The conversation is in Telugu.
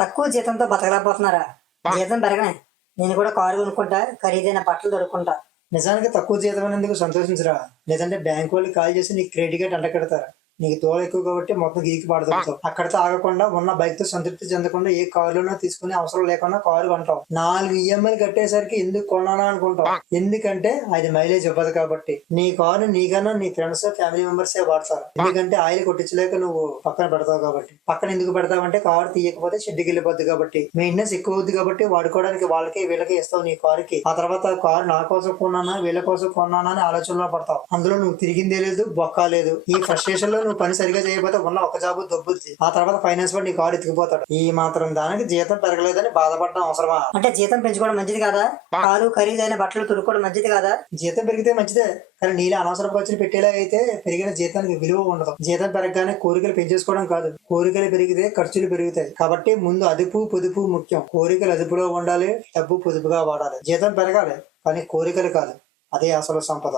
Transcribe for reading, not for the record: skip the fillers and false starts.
తక్కువ జీతంతో బతకలేకపోతున్నారా? జీతం పెరగనే నేను కూడా కారు కొనుక్కుంటా, ఖరీదైన బట్టలు దొరుకుంటా. నిజానికి తక్కువ జీతం అనేందుకు సంతోషించరా. లేదంటే బ్యాంక్ వాళ్ళు కాల్ చేసి నీకు క్రెడిట్ కార్డ్ అంటకెడతారు. నీకు తోల ఎక్కువ కాబట్టి మొత్తం గీకి పడతావు. అక్కడితో ఆగకుండా ఉన్న బైక్ తో సంతృప్తి చెందకుండా ఏ కారులోనో తీసుకునే అవసరం లేకుండా కారు కొంటావు. 4 ఈఎంఐలు కట్టేసరికి ఎందుకు కొన్నానా అనుకుంటావు. ఎందుకంటే అది మైలేజ్ ఇవ్వదు కాబట్టి. నీ కారు నీకన్నా నీ ఫ్రెండ్స్ ఫ్యామిలీ మెంబర్స్ వాడతారు. ఎందుకంటే ఆయిల్ కొట్టించలేక నువ్వు పక్కన పెడతావు కాబట్టి. పక్కన ఎందుకు పెడతావంటే కారు తీయకపోతే షెడ్కి వెళ్ళిపోద్ది కాబట్టి. మెయింటెనెన్స్ ఎక్కువ అవుద్ది కాబట్టి వాడుకోవడానికి వాళ్ళకి వీళ్ళకి ఇస్తావు నీ కారుకి. ఆ తర్వాత కారు నా కోసం కొన్నానా వీళ్ళ కోసం కొన్నానా అని ఆలోచనలో పడతావు. అందులో నువ్వు తిరిగిందే లేదు, బొక్క లేదు. ఈ ఫ్రస్ట్రేషన్ లో నువ్వు పని సరిగా చేయకపోతే ఉన్న ఒక జాబు దొబ్బుద్ది. ఆ తర్వాత ఫైనాన్స్ వాడు నీ కారు ఎత్తుకుపోతాడు. ఈ మాత్రం దానికి జీతం పెరగలేదని బాధపడడం అవసరమా? అంటే జీతం పెంచుకోవడం మంచిది కాదా? కారు ఖరీదైన బట్టలు తొడుక్కోవడం మంచిది కాదా? జీతం పెరిగితే మంచిదే, కానీ నీళ్ళు అనవసరం ఖర్చులు పెట్టేలా అయితే పెరిగిన జీతానికి విలువ ఉండదు. జీతం పెరగగానే కోరికలు పెంచేసుకోవడం కాదు, కోరికలు పెరిగితే ఖర్చులు పెరుగుతాయి. కాబట్టి ముందు అదుపు పొదుపు ముఖ్యం. కోరికలు అదుపులో ఉండాలి, డబ్బు పొదుపుగా వాడాలి. జీతం పెరగాలి కానీ కోరికలు కాదు. అదే అసలు సంపద.